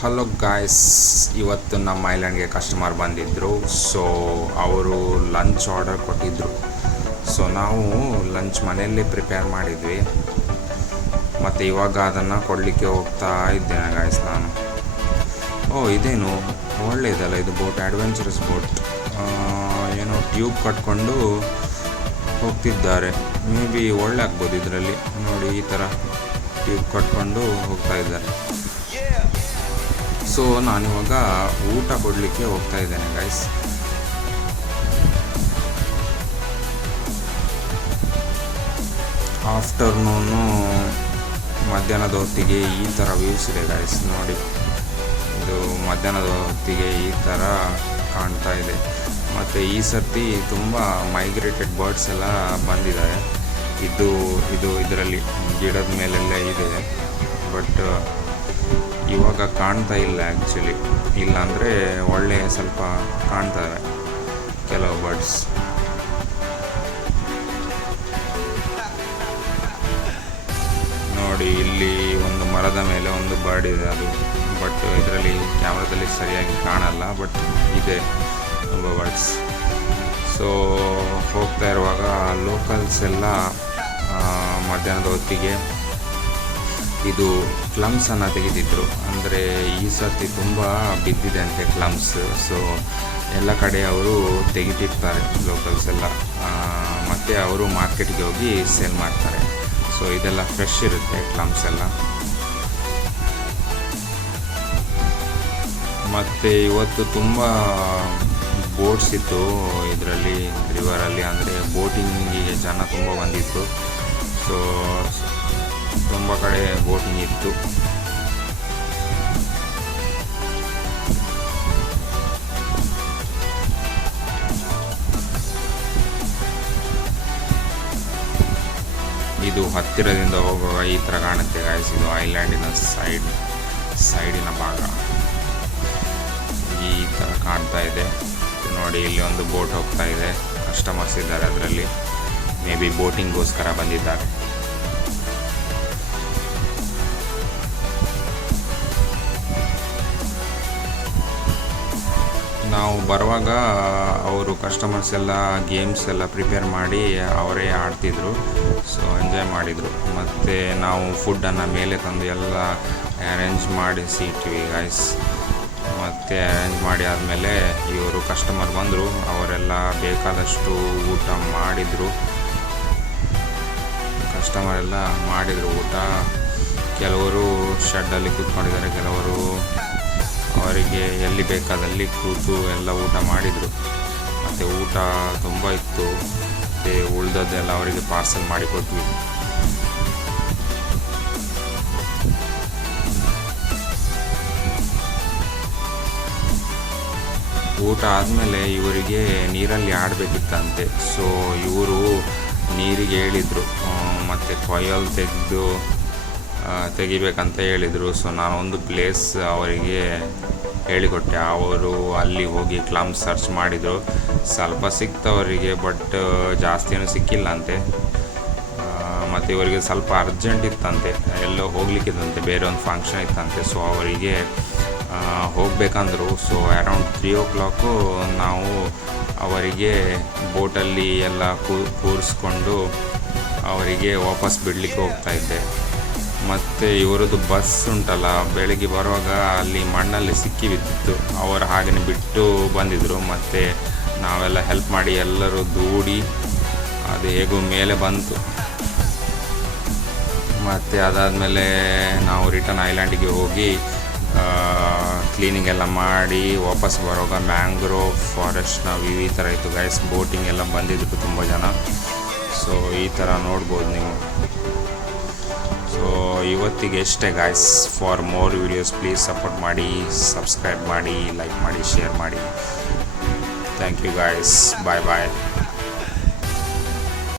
Hello guys, ಇವತ್ತು ನಮ್ಮ ಐಲ್ಯಾಂಡ್ಗೆ customer ಬಂದಿದ್ದರು. ಸೊ ಅವರು ಲಂಚ್ ಆರ್ಡರ್ ಕೊಟ್ಟಿದ್ದರು. ಸೊ ನಾವು ಲಂಚ್ ಮನೆಯಲ್ಲೇ ಪ್ರಿಪೇರ್ ಮಾಡಿದ್ವಿ. ಮತ್ತು ಇವಾಗ ಅದನ್ನು ಕೊಡಲಿಕ್ಕೆ ಹೋಗ್ತಾ ಇದ್ದೇನೆ ಗಾಯ್ಸ್ ನಾನು. ಇದೇನು ಒಳ್ಳೆಯದಲ್ಲ ಇದು ಬೋಟ್, ಅಡ್ವೆಂಚರಸ್ ಬೋಟ್. ಏನೋ ಟ್ಯೂಬ್ ಕಟ್ಕೊಂಡು ಹೋಗ್ತಿದ್ದಾರೆ. ಮೇ ಬಿ ಒಳ್ಳೆ ಆಗ್ಬೋದು ಇದರಲ್ಲಿ. ನೋಡಿ, ಈ ಥರ ಟ್ಯೂಬ್ ಕಟ್ಕೊಂಡು ಹೋಗ್ತಾ ಇದ್ದಾರೆ. ಸೊ ನಾನಿವಾಗ ಊಟ ಕೊಡಲಿಕ್ಕೆ ಹೋಗ್ತಾ ಇದ್ದೇನೆ ಗೈಸ್. ಆಫ್ಟರ್ನೂನು ಮಧ್ಯಾಹ್ನದ ಹೊತ್ತಿಗೆ ಈ ಥರ ವ್ಯೂಸ್ ಇದೆ ಗೈಸ್. ನೋಡಿ, ಇದು ಮಧ್ಯಾಹ್ನದ ಹೊತ್ತಿಗೆ ಈ ಥರ ಕಾಣ್ತಾ ಇದೆ. ಮತ್ತು ಈ ಸರ್ತಿ ತುಂಬ ಮೈಗ್ರೇಟೆಡ್ ಬರ್ಡ್ಸ್ ಎಲ್ಲ ಬಂದಿದ್ದಾರೆ. ಇದರಲ್ಲಿ ಗಿಡದ ಮೇಲೆಲ್ಲ ಇದೆ, ಬಟ್ ಇವಾಗ ಕಾಣ್ತಾ ಇಲ್ಲ ಆ್ಯಕ್ಚುಲಿ. ಇಲ್ಲಾಂದರೆ ಒಳ್ಳೆ ಸ್ವಲ್ಪ ಕಾಣ್ತವೆ ಕೆಲವು ಬರ್ಡ್ಸ್. ನೋಡಿ, ಇಲ್ಲಿ ಒಂದು ಮರದ ಮೇಲೆ ಒಂದು ಬರ್ಡ್ ಇದೆ, ಅದು ಬಟ್ ಇದರಲ್ಲಿ ಕ್ಯಾಮ್ರಾದಲ್ಲಿ ಸರಿಯಾಗಿ ಕಾಣಲ್ಲ, ಬಟ್ ಇದೆ ತುಂಬ ಬರ್ಡ್ಸ್. ಸೊ ಹೋಗ್ತಾ ಇರುವಾಗ ಲೋಕಲ್ಸ್ ಎಲ್ಲ ಮಧ್ಯಾಹ್ನದ ಹೊತ್ತಿಗೆ ಇದು ಕ್ಲಮ್ಸನ್ನು ತೆಗೆದಿದ್ದರು. ಅಂದರೆ ಈ ಸರ್ತಿ ತುಂಬ ಬಿದ್ದಿದೆ ಅಂತೆ ಕ್ಲಮ್ಸ್. ಸೊ ಎಲ್ಲ ಕಡೆ ಅವರು ತೆಗೆದಿರ್ತಾರೆ ಲೋಕಲ್ಸ್ ಎಲ್ಲ, ಮತ್ತು ಅವರು ಮಾರ್ಕೆಟ್ಗೆ ಹೋಗಿ ಸೇಲ್ ಮಾಡ್ತಾರೆ. ಸೊ ಇದೆಲ್ಲ ಫ್ರೆಶ್ ಇರುತ್ತೆ ಕ್ಲಮ್ಸ್ ಎಲ್ಲ. ಮತ್ತು ಇವತ್ತು ತುಂಬ ಬೋಟ್ಸ್ ಇತ್ತು ಇದರಲ್ಲಿ, ರಿವರಲ್ಲಿ. ಅಂದರೆ ಬೋಟಿಂಗಿಗೆ ಜನ ತುಂಬ ಬಂದಿತ್ತು. ಸೊ ತುಂಬ ಕಡೆ ಬೋಟಿಂಗ್ ಇತ್ತು. ಇದು ಹತ್ತಿರದಿಂದ ಹೋಗುವಾಗ ಈ ಥರ ಕಾಣುತ್ತೆ ಗಾಯ್ಸ್. ಇದು ಐಲ್ಯಾಂಡಿನ ಸೈಡಿನ ಭಾಗ ಈ ಥರ ಕಾಣ್ತಾ ಇದೆ. ನೋಡಿ, ಇಲ್ಲಿ ಒಂದು ಬೋಟ್ ಹೋಗ್ತಾ ಇದೆ. ಕಸ್ಟಮರ್ಸ್ ಇದ್ದಾರೆ ಅದರಲ್ಲಿ. ಮೇ ಬಿ ಬೋಟಿಂಗ್ಗೋಸ್ಕರ ಬಂದಿದ್ದಾರೆ. ನಾವು ಬರುವಾಗ ಅವರು ಕಸ್ಟಮರ್ಸ್ ಎಲ್ಲ ಗೇಮ್ಸ್ ಎಲ್ಲ ಪ್ರಿಪೇರ್ ಮಾಡಿ ಅವರೇ ಆಡ್ತಿದ್ರು. ಸೊ ಎಂಜಾಯ್ ಮಾಡಿದರು. ಮತ್ತು ನಾವು ಫುಡ್ಡನ್ನು ಮೇಲೆ ತಂದು ಎಲ್ಲ ಅರೇಂಜ್ ಮಾಡಿಸಿಟ್ವಿ ಗೈಸ್. ಮತ್ತು ಅರೇಂಜ್ ಮಾಡಿ ಆದಮೇಲೆ ಇವರು ಕಸ್ಟಮರ್ ಬಂದರು. ಅವರೆಲ್ಲ ಬೇಕಾದಷ್ಟು ಊಟ ಮಾಡಿದರು. ಕಸ್ಟಮರ್ ಎಲ್ಲ ಮಾಡಿದರು ಊಟ. ಕೆಲವರು ಶೆಡ್ಡಲ್ಲಿ ಕೂತ್ಕೊಂಡಿದ್ದಾರೆ, ಕೆಲವರು ಅವರಿಗೆ ಎಲ್ಲಿ ಬೇಕಾದಲ್ಲಿ ಕೂತು ಎಲ್ಲ ಊಟ ಮಾಡಿದರು. ಮತ್ತು ಊಟ ತುಂಬ ಇತ್ತು. ಮತ್ತು ಉಳಿದದ್ದೆಲ್ಲ ಅವರಿಗೆ ಪಾರ್ಸಲ್ ಮಾಡಿಕೊಟ್ವಿ. ಊಟ ಆದಮೇಲೆ ಇವರಿಗೆ ನೀರಲ್ಲಿ ಆಡಬೇಕಿತ್ತಂತೆ. ಸೊ ಇವರು ನೀರಿಗೆ ಹೇಳಿದರು, ಮತ್ತು ಕೊಯ್ಯಲ್ಲಿ ತೆಗಿಬೇಕಂತ ಹೇಳಿದರು. ಸೊ ನಾನೊಂದು ಪ್ಲೇಸ್ ಅವರಿಗೆ ಹೇಳಿಕೊಟ್ಟೆ. ಅವರು ಅಲ್ಲಿ ಹೋಗಿ ಕ್ಲಮ್ ಸರ್ಚ್ ಮಾಡಿದರು. ಸ್ವಲ್ಪ ಸಿಕ್ತವರಿಗೆ, ಬಟ್ ಜಾಸ್ತಿನೂ ಸಿಕ್ಕಿಲ್ಲ ಅಂತೆ. ಮತ್ತು ಇವರಿಗೆ ಸ್ವಲ್ಪ ಅರ್ಜೆಂಟ್ ಇತ್ತಂತೆ, ಎಲ್ಲೋ ಹೋಗ್ಲಿಕ್ಕಿತ್ತಂತೆ, ಬೇರೆ ಒಂದು ಫಂಕ್ಷನ್ ಇತ್ತಂತೆ. ಸೊ ಅವರಿಗೆ ಹೋಗಬೇಕಂದ್ರು. ಸೊ ಅರೌಂಡ್ 3 o'clock ನಾವು ಅವರಿಗೆ ಬೋಟಲ್ಲಿ ಎಲ್ಲ ಕೂರಿಸ್ಕೊಂಡು ಅವರಿಗೆ ವಾಪಸ್ ಬಿಡಲಿಕ್ಕೆ ಹೋಗ್ತಾಯಿದ್ದೆ. ಮತ್ತು ಇವರದ್ದು ಬಸ್ ಉಂಟಲ್ಲ, ಬೆಳಗ್ಗೆ ಬರುವಾಗ ಅಲ್ಲಿ ಮಣ್ಣಲ್ಲಿ ಸಿಕ್ಕಿ ಬಿದ್ದಿತ್ತು. ಅವರು ಹಾಗೆಯೇ ಬಿಟ್ಟು ಬಂದಿದ್ದರು. ಮತ್ತು ನಾವೆಲ್ಲ ಹೆಲ್ಪ್ ಮಾಡಿ ಎಲ್ಲರೂ ದೂಡಿ ಅದು ಹೇಗೂ ಮೇಲೆ ಬಂತು. ಮತ್ತು ಅದಾದಮೇಲೆ ನಾವು ರಿಟರ್ನ್ ಐಲ್ಯಾಂಡಿಗೆ ಹೋಗಿ ಕ್ಲೀನಿಂಗ್ ಎಲ್ಲ ಮಾಡಿ ವಾಪಸ್ ಬರುವಾಗ ಮ್ಯಾಂಗ್ರೋವ್ ಫಾರೆಸ್ಟ್ನ ವ್ಯೂ ಈ ಥರ ಇತ್ತು ಗೈಸ್. ಬೋಟಿಂಗ್ ಎಲ್ಲ ಬಂದಿದ್ರು ತುಂಬ ಜನ. ಸೊ ಈ ಥರ ನೋಡ್ಬೋದು ನೀವು. ಸೊ ಇವತ್ತಿಗೆ ಎಷ್ಟೇ guys. For more videos please support ಮಾಡಿ, ಸಬ್ಸ್ಕ್ರೈಬ್ ಮಾಡಿ, ಲೈಕ್ ಮಾಡಿ, ಶೇರ್ ಮಾಡಿ. Thank you guys. Bye bye.